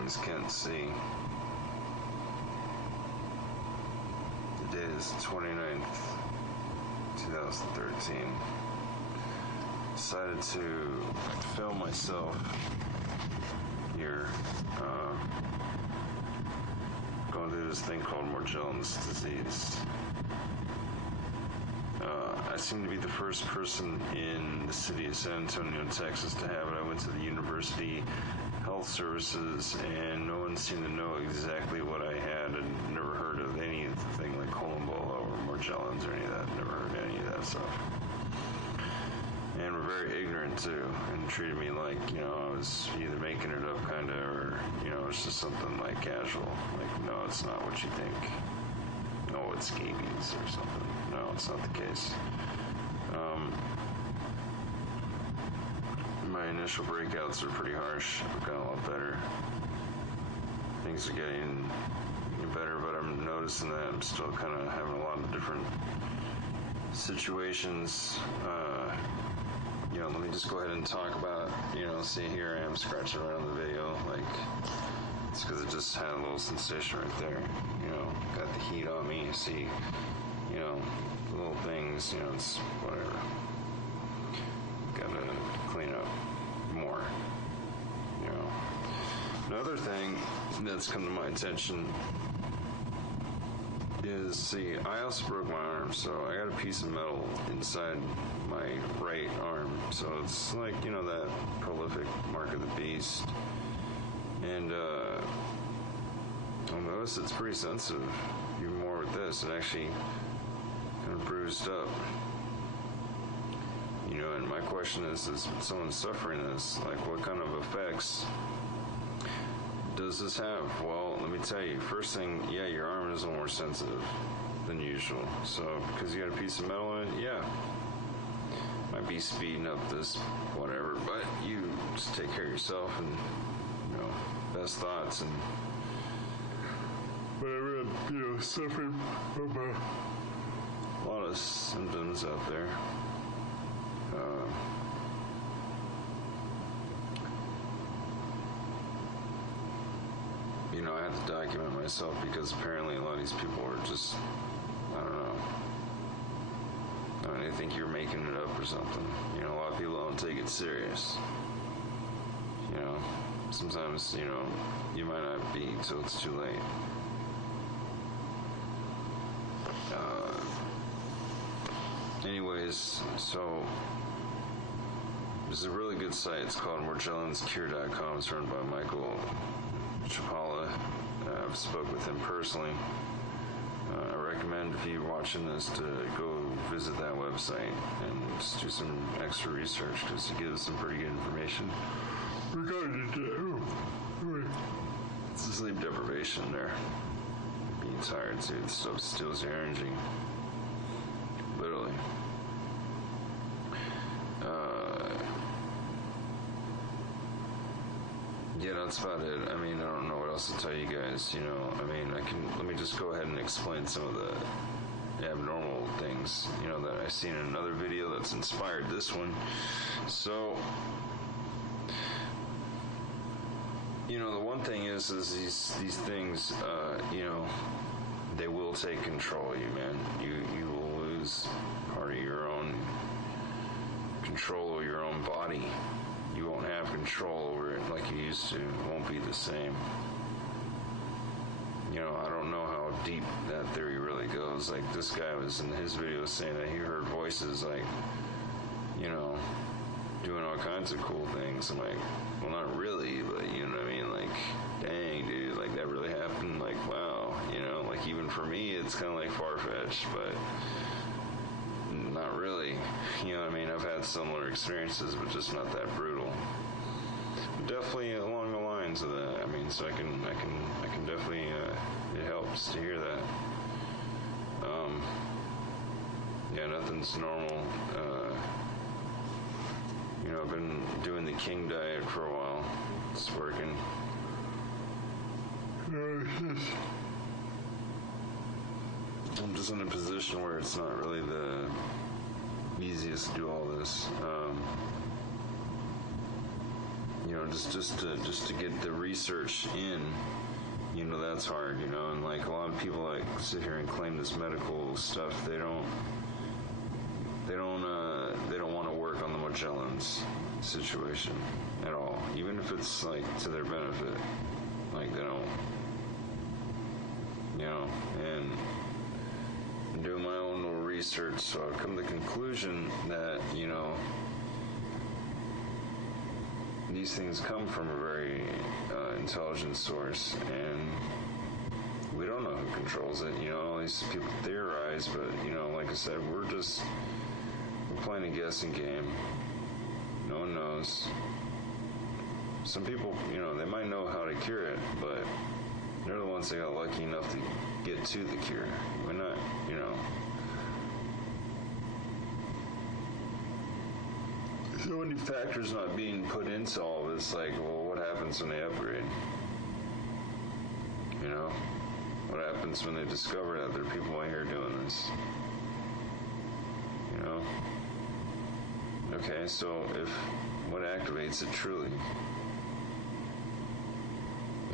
sometimes can't see. The date is 29th, 2013. Decided to film myself here, going through this thing called Morgellon's disease. I seem to be the first person in the city of San Antonio, Texas to have it. I went to the University Health Services, and no one seemed to know exactly what I had. I'd never heard of anything like columbola or Morgellons or any of that. Never heard any of that stuff. And were very ignorant too, and treated me like, I was either making it up kind of, or, it's just something like casual. Like, no, it's not what you think. No, it's scabies or something. No, it's not the case. My initial breakouts are pretty harsh. I've gotten a lot better. Things are getting better, but I'm noticing that I'm still kind of having a lot of different situations. Let me just go ahead and talk about, see, here I am scratching around the video, like, it's because it just had a little sensation right there, got the heat on me, see, little things, it's whatever, gotta clean up more, Another thing that's come to my attention is, see, I also broke my arm, so I got a piece of metal inside my right arm, so it's like, that prolific mark of the beast, and I'll notice it's pretty sensitive, even more with this. It actually kind of bruised up, and my question is someone suffering this, like, what kind of effects does this have? Well, let me tell you, first thing, yeah, your arm is a little more sensitive than usual. So, because you got a piece of metal in it, yeah, might be speeding up this whatever, but you just take care of yourself and, best thoughts and whatever, suffering from a lot of symptoms out there. I have to document myself because apparently a lot of these people are just, I don't know. They think you're making it up or something. A lot of people don't take it serious. Sometimes, you might not be till it's too late. Anyways, so there's a really good site. It's called morgellonscure.com. It's run by Michael Chapala. I've spoke with him personally. I recommend, if you're watching this, to go visit that website and just do some extra research, because he gives some pretty good information regarding it's the sleep deprivation there. Being tired too. This stuff steals your energy. Literally. Yeah, that's about it. I mean, I don't know what else to tell you guys, let me just go ahead and explain some of the abnormal things, that I've seen in another video that's inspired this one. So, the one thing is these things, they will take control of you, man. You will lose part of your own control of your own body. You won't have control over it like you used to. It won't be the same. I don't know how deep that theory really goes. Like, this guy was in his video saying that he heard voices, like, doing all kinds of cool things. I'm like, well, not really, but you know what I mean? Like, dang, dude, like, that really happened? Like, wow, like, even for me, it's kind of like far-fetched, but not really. I've had similar experiences, but just not that brutal. Definitely along the lines of that. So I can definitely, it helps to hear that. Yeah, nothing's normal. I've been doing the King diet for a while. It's working. I'm just in a position where it's not really the easiest to do all this. just to get the research in, that's hard, and like a lot of people like sit here and claim this medical stuff. They don't want to work on the Morgellons situation at all, even if it's like to their benefit. Like they don't, and I'm doing my own little research, so I've come to the conclusion that, these things come from a very intelligent source, and we don't know who controls it. All these people theorize, but, like I said, we're playing a guessing game. No one knows. Some people, they might know how to cure it, but they're the ones that got lucky enough to get to the cure. We're not, so many factors not being put into all of this. Like, well, what happens when they upgrade? What happens when they discover that there are people out here doing this? Okay, so what activates it truly?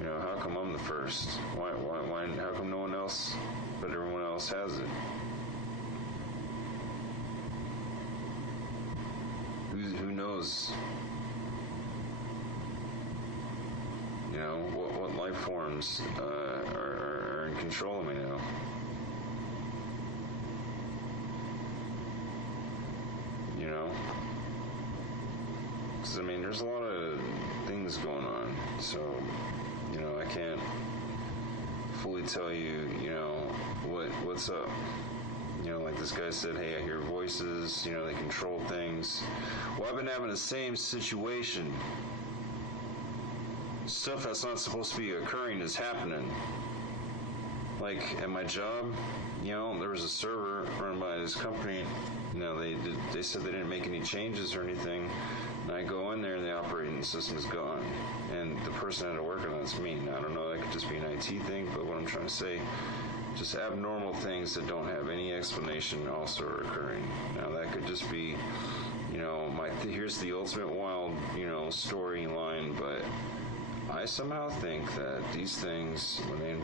How come I'm the first? Why, how come no one else but everyone else has it? Who knows? What life forms are in control of me now? Because, there's a lot of things going on, so, I can't fully tell you, what's up. Like this guy said, hey, I hear voices, they control things. Well, I've been having the same situation. Stuff that's not supposed to be occurring is happening. Like, at my job, there was a server run by this company. They said they didn't make any changes or anything. And I go in there and the operating system is gone. And the person that had to work on it's me. Now, I don't know, that could just be an IT thing, but what I'm trying to say, just abnormal things that don't have any explanation also are occurring. Now, that could just be, here's the ultimate wild, storyline, but I somehow think that these things, when they,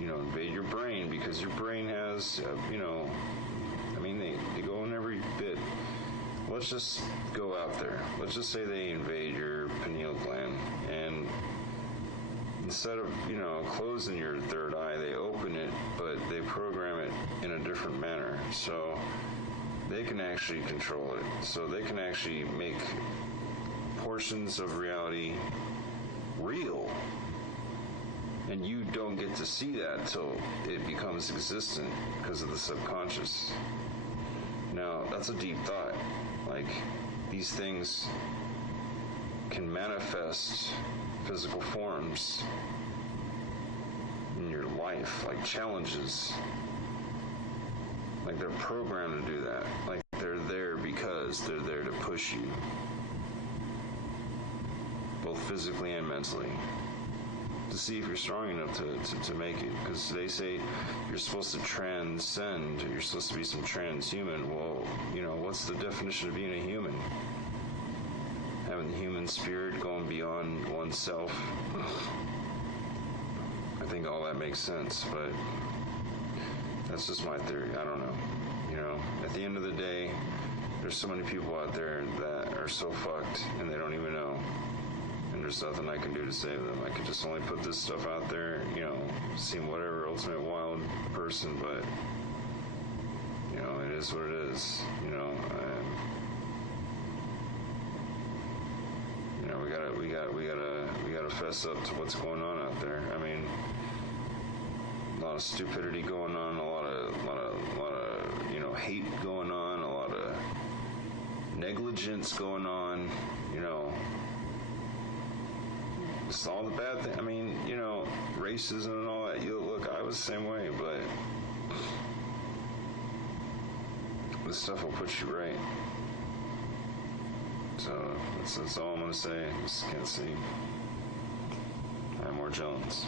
invade your brain, because your brain has, they go in every bit. Let's just go out there. Let's just say they invade your pineal gland, and instead of, closing your third eye, they open it, but they program it in a different manner. So they can actually control it. So they can actually make portions of reality real. And you don't get to see that till it becomes existent because of the subconscious. Now, that's a deep thought. Like, these things can manifest physical forms in your life, like challenges. Like, they're programmed to do that. Like, they're there because they're there to push you, both physically and mentally, to see if you're strong enough to make it. Because they say you're supposed to transcend, you're supposed to be some transhuman. Well, what's the definition of being a human? Having the human spirit, going beyond oneself. I think all that makes sense, but that's just my theory. I don't know. At the end of the day, there's so many people out there that are so fucked and they don't even know. And there's nothing I can do to save them. I can just only put this stuff out there, seem whatever ultimate wild person, but, it is what it is. We gotta fess up to what's going on out there. A lot of stupidity going on, a lot of hate going on, a lot of negligence going on, It's all the bad thing. Racism and all that. Look, I was the same way, but this stuff will put you right. So that's all I'm gonna say. Just can't see. I'm Morgellons.